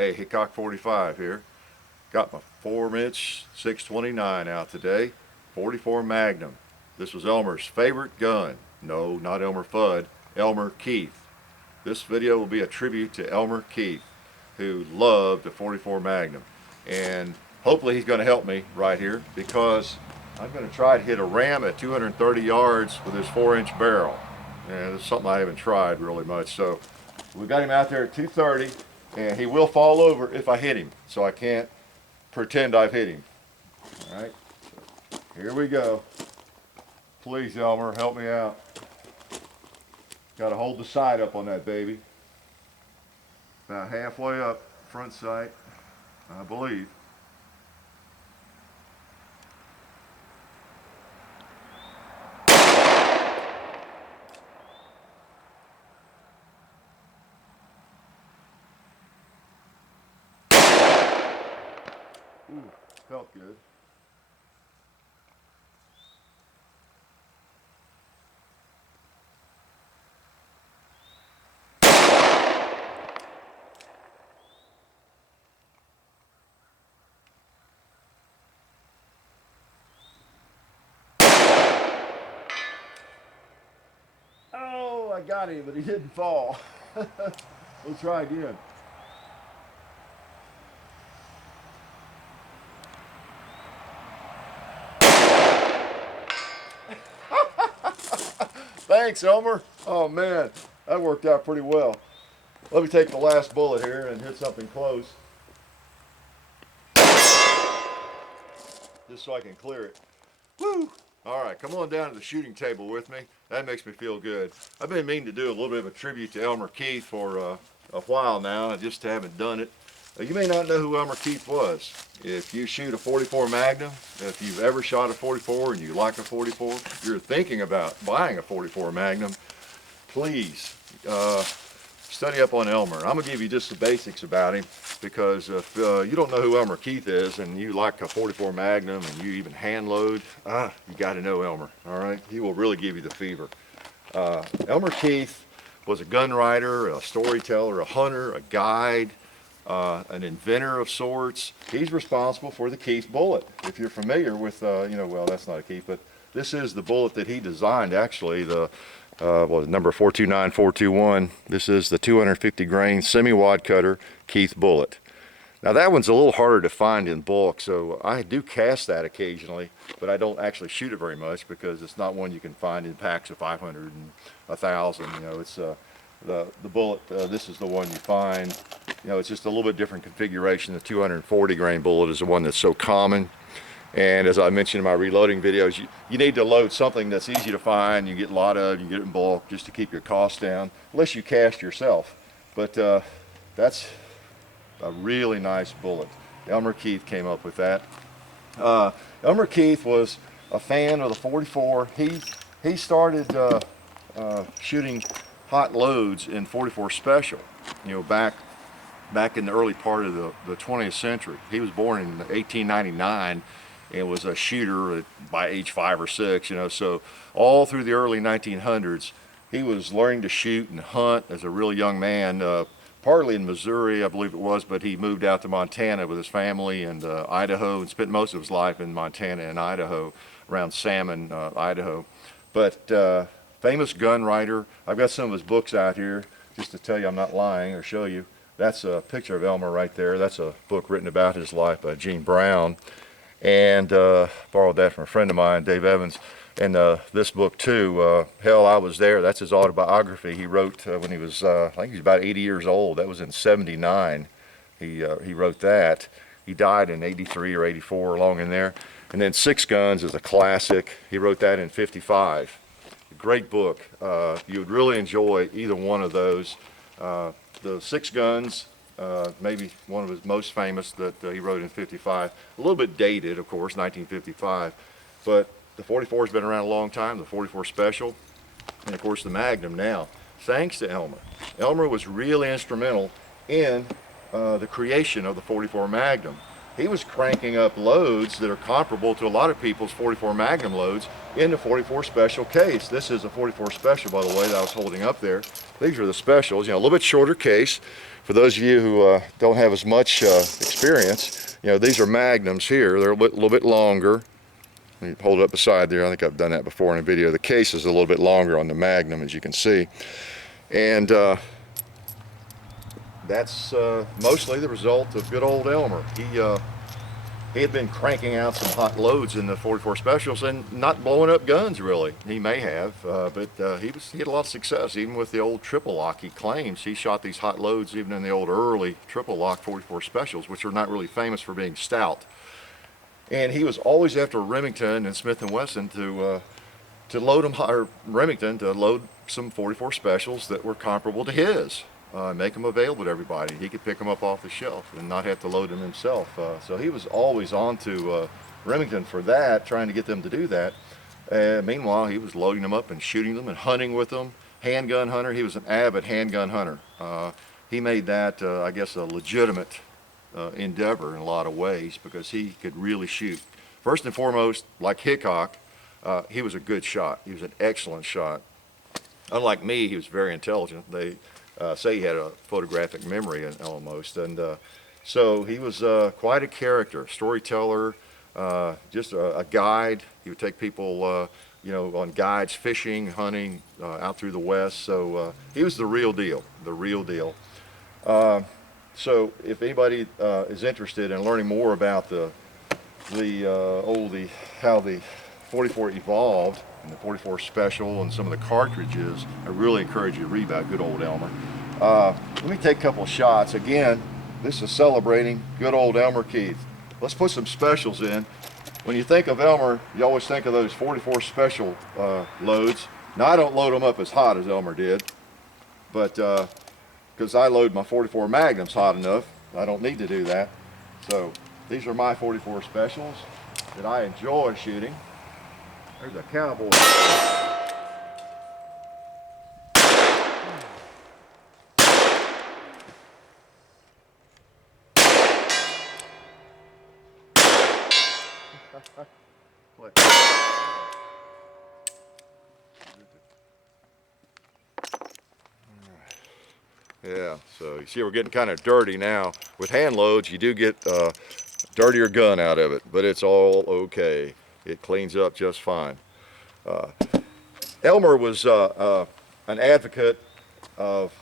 Hey, Hickok 45 here. Got my 4-inch 629 out today. 44 Magnum. This was Elmer's favorite gun. No, not Elmer Fudd. Elmer Keith. This video will be a tribute to Elmer Keith, who loved the 44 Magnum. And hopefully he's going to help me right here, because I'm going to try to hit a ram at 230 yards with this 4-inch barrel. And it's something I haven't tried really much. So we got him out there at 230. And he will fall over if I hit him, so I can't pretend I've hit him. All right, so here we go. Please, Elmer, help me out. Got to hold the sight up on that baby. About halfway up, front sight, I believe. Ooh, felt good. Oh, I got him, but he didn't fall. We'll try again. Thanks, Elmer. Oh man, that worked out pretty well. Let me take the last bullet here and hit something close, just so I can clear it. Woo! All right, come on down to the shooting table with me. That makes me feel good. I've been meaning to do a little bit of a tribute to Elmer Keith for a while now. I just haven't done it. You may not know who Elmer Keith was. If you shoot a 44 Magnum, if you've ever shot a 44 and you like a 44, you're thinking about buying a 44 Magnum, please study up on Elmer. I'm going to give you just the basics about him, because if you don't know who Elmer Keith is and you like a 44 Magnum and you even hand load, you got to know Elmer, all right? He will really give you the fever. Elmer Keith was a gun writer, a storyteller, a hunter, a guide, an inventor of sorts. He's responsible for the Keith bullet. If you're familiar with, well, that's not a Keith, but this is the bullet that he designed, actually, the number 429421. This is the 250 grain semi-wad cutter Keith bullet. Now that one's a little harder to find in bulk, so I do cast that occasionally, but I don't actually shoot it very much because it's not one you can find in packs of 500 and 1,000. You know, it's the bullet, this is the one you find. You know, it's just a little bit different configuration. The 240 grain bullet is the one that's so common. And as I mentioned in my reloading videos, you need to load something that's easy to find, you get a lot of, you get it in bulk just to keep your costs down, unless you cast yourself. But that's a really nice bullet. Elmer Keith came up with that. Elmer Keith was a fan of the 44. He started shooting hot loads in 44 Special, you know, back in the early part of the 20th century. He was born in 1899 and was a shooter by age 5 or 6, you know, so all through the early 1900s he was learning to shoot and hunt as a real young man, partly in Missouri, I believe it was, but he moved out to Montana with his family, and Idaho, and spent most of his life in Montana and Idaho, around Salmon, Idaho. But famous gun writer. I've got some of his books out here just to tell you I'm not lying, or show you. That's a picture of Elmer right there. That's a book written about his life by Gene Brown, and borrowed that from a friend of mine, Dave Evans. And this book too, Hell, I Was There. That's his autobiography he wrote when he was, I think he was about 80 years old. That was in '79. He wrote that. He died in '83 or '84, along in there. And then Six Guns is a classic. He wrote that in '55. Great book. You would really enjoy either one of those. The Six Guns, maybe one of his most famous that he wrote in '55. A little bit dated, of course, 1955. But the 44 has been around a long time, the 44 Special, and of course the Magnum now, thanks to Elmer. Elmer was really instrumental in the creation of the 44 Magnum. he was cranking up loads that are comparable to a lot of people's 44 Magnum loads in the 44 Special case. This is a 44 Special, by the way, that I was holding up there. These are the Specials, you know, a little bit shorter case. For those of you who don't have as much experience, you know, these are Magnums here. They're a little bit longer. Let me hold it up beside there. I think I've done that before in a video. The case is a little bit longer on the Magnum, as you can see. And that's mostly the result of good old Elmer. He had been cranking out some hot loads in the 44 Specials and not blowing up guns, really. He may have, but he had a lot of success, even with the old triple lock. He claims he shot these hot loads even in the old early triple lock 44 Specials, which are not really famous for being stout. And he was always after Remington and Smith Wesson to load them, or Remington to load some 44 Specials that were comparable to his. Make them available to everybody. He could pick them up off the shelf and not have to load them himself. So he was always on to Remington for that, trying to get them to do that. Meanwhile, he was loading them up and shooting them and hunting with them. Handgun hunter. He was an avid handgun hunter. He made that, I guess, a legitimate endeavor in a lot of ways because he could really shoot. First and foremost, like Hickok, he was a good shot. He was an excellent shot. Unlike me, he was very intelligent. They say he had a photographic memory almost, and so he was quite a character, storyteller, just a guide. He would take people, you know, on guides, fishing, hunting, out through the West. So he was the real deal, the real deal. So if anybody is interested in learning more about how the 44 evolved, and the 44 Special and some of the cartridges, I really encourage you to read about good old Elmer. Let me take a couple of shots. Again, this is celebrating good old Elmer Keith. Let's put some specials in. When you think of Elmer, you always think of those 44 Special loads. Now, I don't load them up as hot as Elmer did, but because I load my 44 Magnums hot enough, I don't need to do that. So these are my 44 Specials that I enjoy shooting. There's a cowboy. Yeah, so you see we're getting kind of dirty now. With hand loads, you do get dirtier gun out of it, but it's all okay. It cleans up just fine. Elmer was an advocate of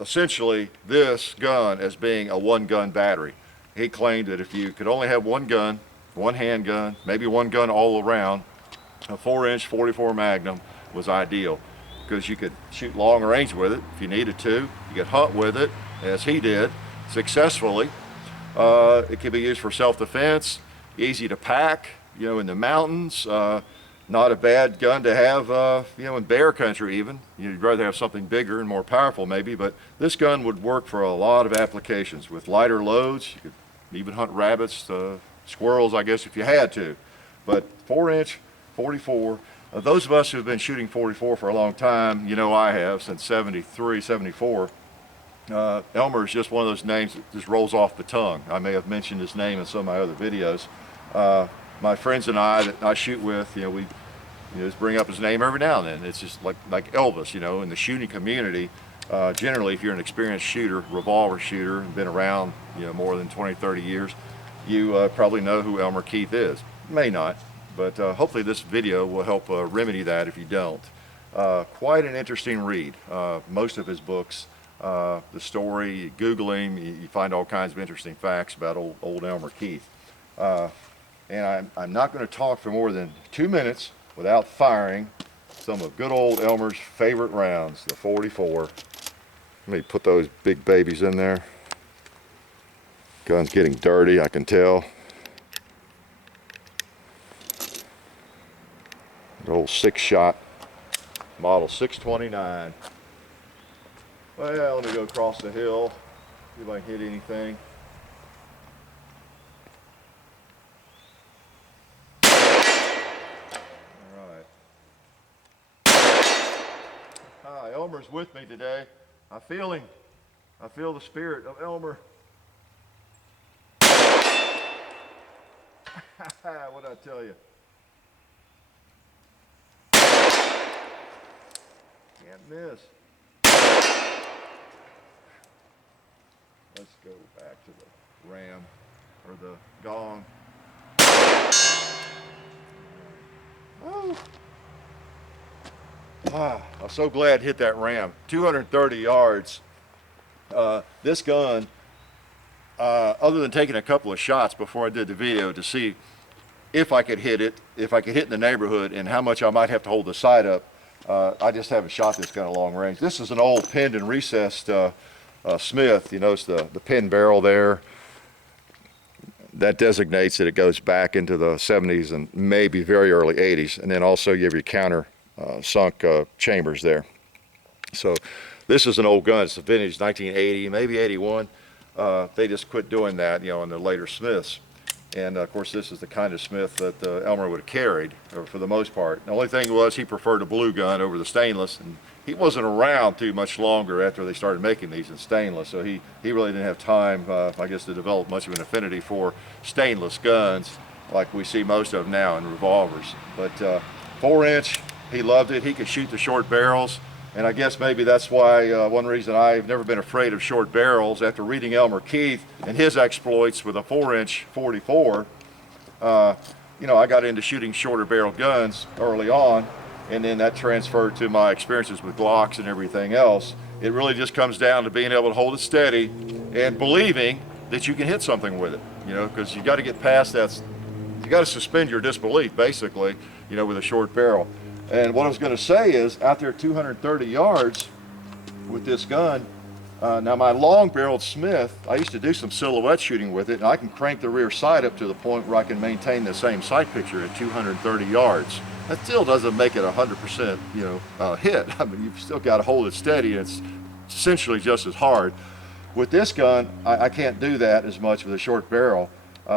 essentially this gun as being a one-gun battery. He claimed that if you could only have one gun, one handgun, maybe one gun all around, a 4-inch 44 Magnum was ideal because you could shoot long range with it if you needed to. You could hunt with it, as he did, successfully. It can be used for self-defense, easy to pack, you know, in the mountains. Not a bad gun to have, you know, in bear country even. You'd rather have something bigger and more powerful maybe, but this gun would work for a lot of applications. With lighter loads, you could even hunt rabbits, squirrels, I guess, if you had to. But 4-inch, 44, those of us who've been shooting 44 for a long time, you know I have, since 73, 74, Elmer is just one of those names that just rolls off the tongue. I may have mentioned his name in some of my other videos. My friends and I that I shoot with, you know, we just bring up his name every now and then. It's just like Elvis, you know, in the shooting community. Generally, if you're an experienced shooter, revolver shooter, and been around, you know, more than 20, 30 years, you probably know who Elmer Keith is. May not, but hopefully this video will help remedy that if you don't. Quite an interesting read. Most of his books, the story, you Google him, you find all kinds of interesting facts about old Elmer Keith. And I'm not going to talk for more than 2 minutes without firing some of good old Elmer's favorite rounds, the 44. Let me put those big babies in there. Gun's getting dirty, I can tell. The old 6-shot, model 629. Well, let me go across the hill, see if I can hit anything. Elmer's with me today. I feel him. I feel the spirit of Elmer. What'd I tell you? Can't miss. Let's go back to the ram, or the gong. Oh. I'm so glad hit that ram. 230 yards. This gun, other than taking a couple of shots before I did the video to see if I could hit it, if I could hit in the neighborhood, and how much I might have to hold the sight up, I just haven't shot this gun at long range. This is an old pinned and recessed Smith. You notice the pin barrel there. That designates that it goes back into the 70s and maybe very early 80s. And then also you have your counter sunk chambers there. So this is an old gun. It's a vintage 1980, maybe 81. They just quit doing that, you know, in the later Smiths. And of course this is the kind of Smith that Elmer would have carried for the most part. The only thing was he preferred a blue gun over the stainless, and he wasn't around too much longer after they started making these in stainless, so he really didn't have time, I guess, to develop much of an affinity for stainless guns like we see most of now in revolvers. But 4-inch, he loved it. He could shoot the short barrels, and I guess maybe that's why one reason I've never been afraid of short barrels. After reading Elmer Keith and his exploits with a 4-inch 44, you know, I got into shooting shorter barrel guns early on, and then that transferred to my experiences with Glocks and everything else. It really just comes down to being able to hold it steady and believing that you can hit something with it, you know, because you got to get past that. You got to suspend your disbelief, basically, you know, with a short barrel. And what I was going to say is, out there at 230 yards with this gun, now my long barreled Smith, I used to do some silhouette shooting with it, and I can crank the rear sight up to the point where I can maintain the same sight picture at 230 yards. That still doesn't make it 100%, you know, hit. I mean, you've still got to hold it steady, and it's essentially just as hard. With this gun, I can't do that as much with a short barrel.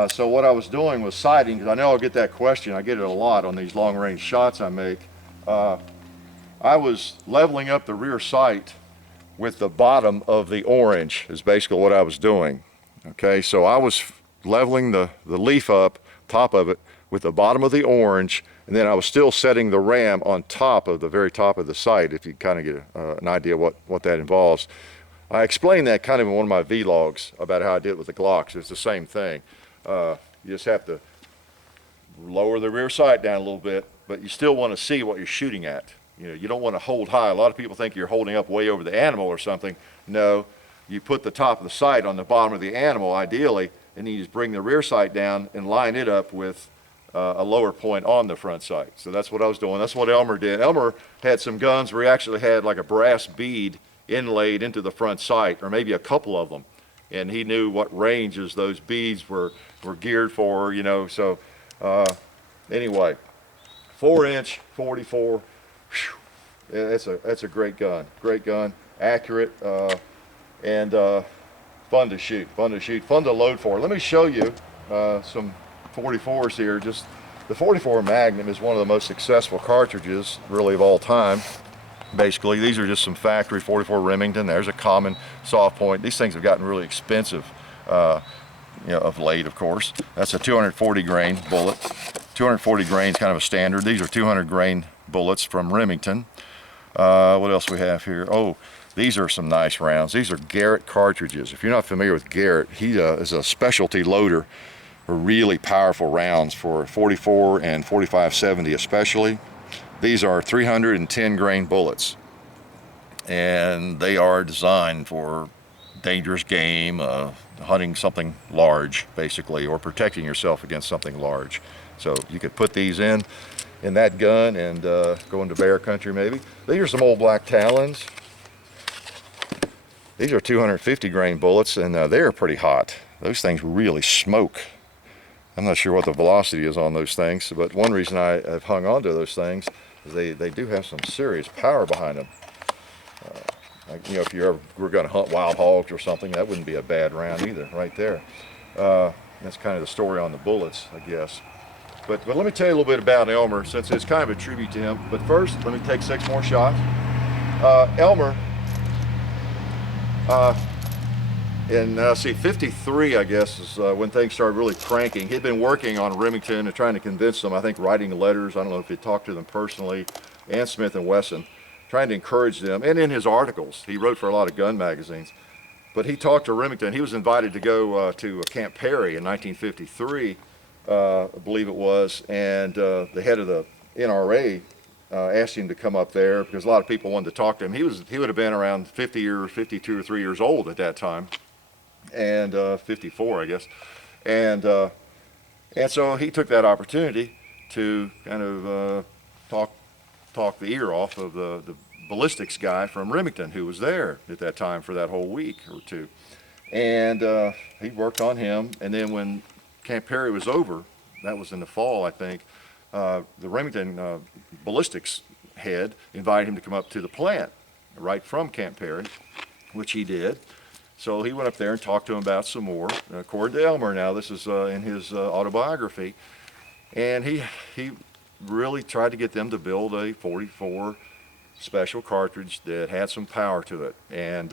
So what I was doing was sighting, because I know I'll get that question. I get it a lot on these long-range shots I make. I was leveling up the rear sight with the bottom of the orange is basically what I was doing. Okay, so I was leveling the leaf up, top of it, with the bottom of the orange, and then I was still setting the ram on top of the very top of the sight, if you kind of get an idea what that involves. I explained that kind of in one of my vlogs about how I did it with the Glocks. It's the same thing. You just have to lower the rear sight down a little bit, but you still want to see what you're shooting at. You know, you don't want to hold high. A lot of people think you're holding up way over the animal or something. No, you put the top of the sight on the bottom of the animal, ideally, and then you just bring the rear sight down and line it up with a lower point on the front sight. So that's what I was doing. That's what Elmer did. Elmer had some guns where he actually had like a brass bead inlaid into the front sight, or maybe a couple of them, and he knew what ranges those beads were geared for, you know. So anyway, 4-inch 44. Whew, that's a great gun. Great gun, accurate, and fun to shoot. Fun to load for. Let me show you some 44s here. Just the 44 Magnum is one of the most successful cartridges really of all time. Basically, these are just some factory 44 Remington. There's a common soft point. These things have gotten really expensive, you know, of late, of course. That's a 240 grain bullet. 240 grain is kind of a standard. These are 200 grain bullets from Remington. What else we have here? Oh, these are some nice rounds. These are Garrett cartridges. If you're not familiar with Garrett, he is a specialty loader for really powerful rounds for 44 and 45-70 especially. These are 310 grain bullets, and they are designed for dangerous game, hunting something large basically, or protecting yourself against something large. So you could put these in that gun and go into bear country maybe. These are some old black Talons. These are 250 grain bullets, and they're pretty hot. Those things really smoke. I'm not sure what the velocity is on those things, but one reason I have hung on to those things is they do have some serious power behind them. Like, you know, if you ever were going to hunt wild hogs or something, that wouldn't be a bad round either, right there. That's kind of the story on the bullets, I guess. But let me tell you a little bit about Elmer, since it's kind of a tribute to him. But first, let me take 6 more shots. Elmer in see 53, I guess, is when things started really cranking. He'd been working on Remington and trying to convince them, I think writing letters, I don't know if he talked to them personally, and Smith and Wesson, trying to encourage them. And in his articles, he wrote for a lot of gun magazines. But he talked to Remington. He was invited to go to Camp Perry in 1953, I believe it was, and the head of the NRA asked him to come up there because a lot of people wanted to talk to him. He would have been around 50 or 52 or 3 years old at that time, and 54, I guess, and so he took that opportunity to kind of talk the ear off of the ballistics guy from Remington who was there at that time for that whole week or two, and he worked on him. And then when Camp Perry was over, that was in the fall, I think, the Remington ballistics head invited him to come up to the plant right from Camp Perry, which he did. So he went up there and talked to him about some more. According to Elmer, now this is in his autobiography, and he really tried to get them to build a 44 special cartridge that had some power to it. And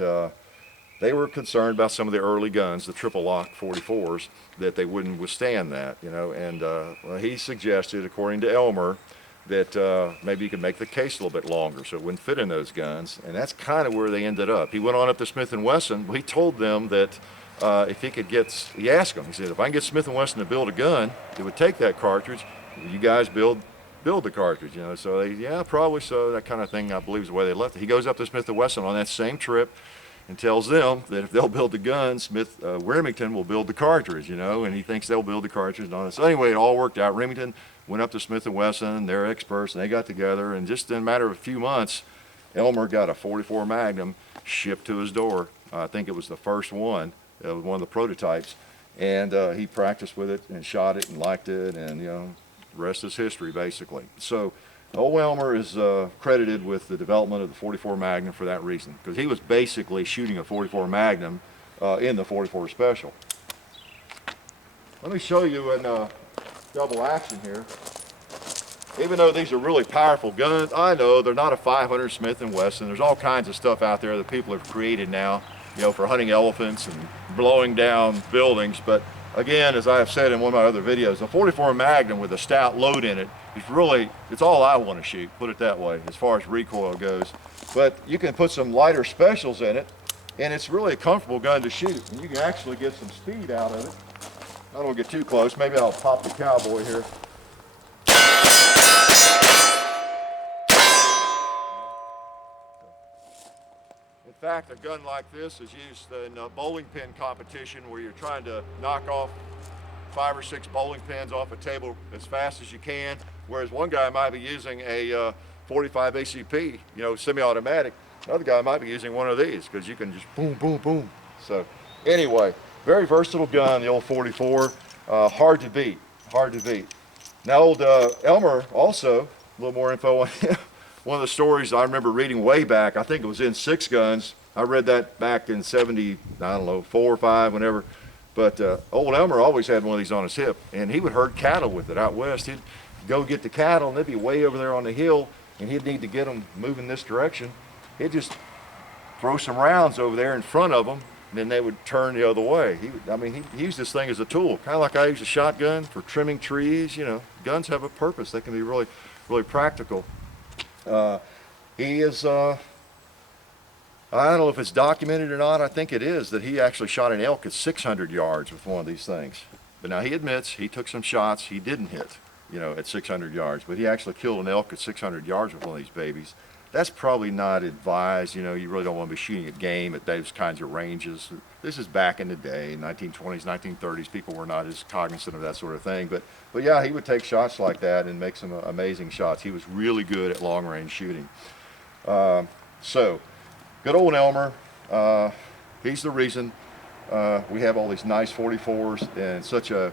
they were concerned about some of the early guns, the triple lock 44s, that they wouldn't withstand that, you know. And well, he suggested, according to Elmer, that maybe you could make the case a little bit longer so it wouldn't fit in those guns. And that's kind of where they ended up. He went on up to Smith & Wesson. Well, he told them that if he could get, he asked them, he said, if I can get Smith & Wesson to build a gun that would take that cartridge, will you guys build the cartridge, you know? So they, yeah, probably so, that kind of thing, I believe is the way they left it. He goes up to Smith & Wesson on that same trip and tells them that if they'll build the gun, Remington will build the cartridge, you know, and he thinks they'll build the cartridge and all that. So anyway, it all worked out. Remington went up to Smith & Wesson, they're experts, and they got together, and just in a matter of a few months, Elmer got a 44 Magnum shipped to his door. I think it was the first one. It was one of the prototypes, and he practiced with it and shot it and liked it, and, you know, the rest is history, basically. So old Elmer is credited with the development of the 44 Magnum for that reason, because he was basically shooting a 44 Magnum in the 44 Special. Let me show you in double action here. Even though these are really powerful guns, I know they're not a 500 Smith & Wesson. There's all kinds of stuff out there that people have created now, you know, for hunting elephants and blowing down buildings. But again, as I have said in one of my other videos, the 44 Magnum with a stout load in it is really, it's all I want to shoot, put it that way, as far as recoil goes. But you can put some lighter specials in it, and it's really a comfortable gun to shoot. And you can actually get some speed out of it. I don't want to get too close. Maybe I'll pop the cowboy here. In fact, a gun like this is used in a bowling pin competition where you're trying to knock off 5 or 6 bowling pins off a table as fast as you can, whereas one guy might be using a 45 ACP, you know, semi-automatic. Another guy might be using one of these because you can just boom, boom, boom. So anyway, very versatile gun, the old 44. Hard to beat, hard to beat. Now old Elmer also, a little more info on him. One of the stories I remember reading way back, I think it was in Six Guns. I read that back in 70, I don't know, 4 or 5, whenever. But old Elmer always had one of these on his hip, and he would herd cattle with it out west. He'd go get the cattle, and they'd be way over there on the hill, and he'd need to get them moving this direction. He'd just throw some rounds over there in front of them, and then they would turn the other way. He used this thing as a tool, kind of like I use a shotgun for trimming trees. You know, guns have a purpose. They can be really, really practical. He is, I don't know if it's documented or not, I think it is, that he actually shot an elk at 600 yards with one of these things. But now he admits he took some shots he didn't hit, you know, at 600 yards, but he actually killed an elk at 600 yards with one of these babies. That's probably not advised, you know, you really don't want to be shooting at game at those kinds of ranges. This is back in the day, 1920s, 1930s, people were not as cognizant of that sort of thing. But yeah, he would take shots like that and make some amazing shots. He was really good at long range shooting. So, good old Elmer, he's the reason we have all these nice 44s and such a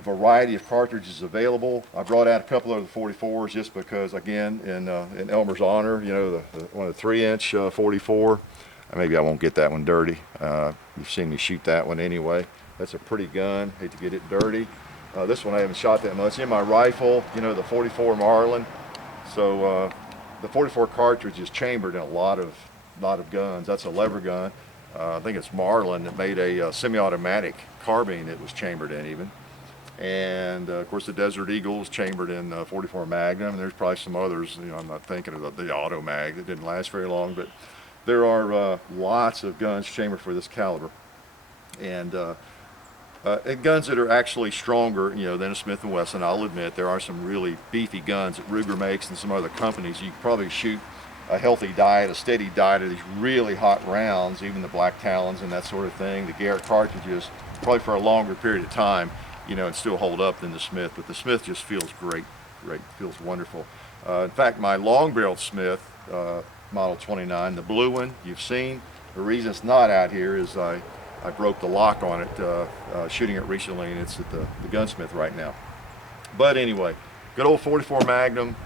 variety of cartridges available. I brought out a couple of the 44s just because, again, in Elmer's honor, you know, one of the 3-inch 44. Maybe I won't get that one dirty. You've seen me shoot that one anyway. That's a pretty gun. Hate to get it dirty. This one I haven't shot that much. In my rifle, you know, the 44 Marlin. So the 44 cartridge is chambered in a lot of guns. That's a lever gun. I think it's Marlin, that made a semi-automatic carbine that was chambered in even. And of course the Desert Eagle is chambered in 44 Magnum, and there's probably some others, you know, I'm not thinking of the Auto Mag that didn't last very long, but there are lots of guns chambered for this caliber. And guns that are actually stronger, you know, than a Smith Wesson. I'll admit there are some really beefy guns that Ruger makes and some other companies. You can probably shoot a healthy diet, a steady diet of these really hot rounds, even the Black Talons and that sort of thing, the Garrett cartridges, probably for a longer period of time, you know, and still hold up than the Smith. But the Smith just feels great, feels wonderful. In fact, my long-barreled Smith, Model 29, the blue one you've seen, the reason it's not out here is I broke the lock on it shooting it recently, and it's at the gunsmith right now. But anyway, good old 44 Magnum.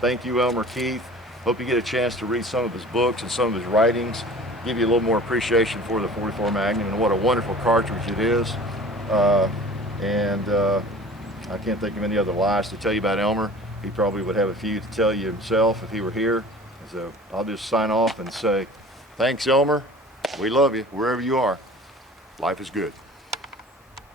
Thank you, Elmer Keith. Hope you get a chance to read some of his books and some of his writings. Give you a little more appreciation for the 44 Magnum and what a wonderful cartridge it is. I can't think of any other lies to tell you about Elmer. He probably would have a few to tell you himself if he were here. So I'll just sign off and say, thanks, Elmer. We love you wherever you are. Life is good.